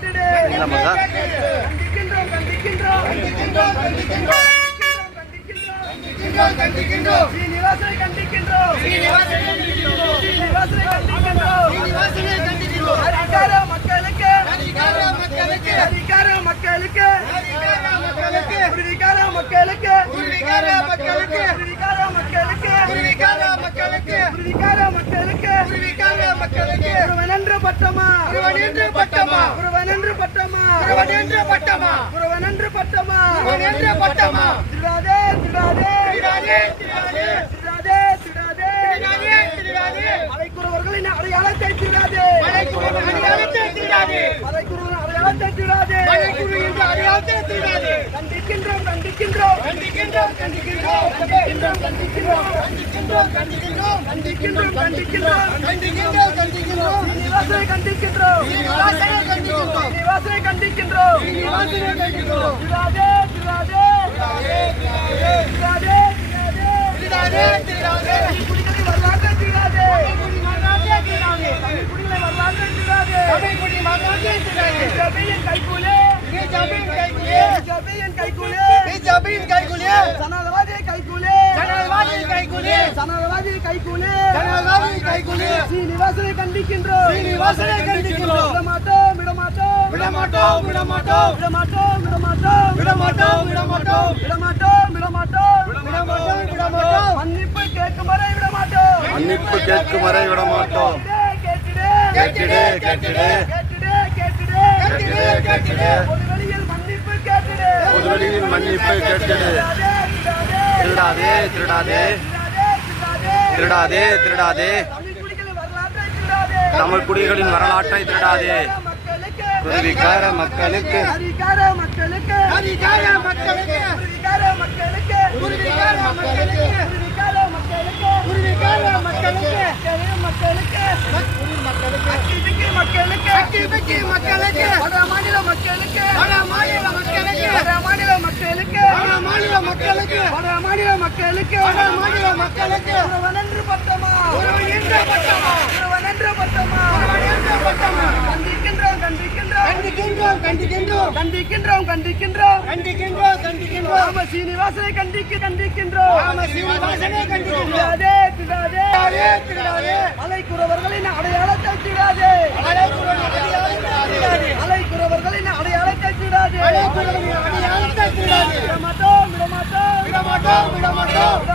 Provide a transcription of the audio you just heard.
கேட்டுடு. கண்டிக்கின்றோம். சீனிவாசனை கண்டிக்கின்றோம். அதிகார மக்களுக்கு ஒருவனென்று பட்டமா அலைக்குறவர்களின் அடையாளத்தை திருடாதே. சீனிவாசனை கண்டிக்கின்றோம். மன்னிப்பு கேட்கும் வரை விடமாட்டோம். பொதுவெளியில் மன்னிப்பு கேட்டிடு. திருடாதே. தமிழ் குடிகளின் வரலாற்றை திருடாதே. குருவிக்கார மக்களுக்கு கண்டிக்கின்றோம். சீனிவாசனை கண்டிக்கின்றோம். அலைக்குறவர்களின் அடையாளத்தை திருடாதே. விடமாட்டோம்.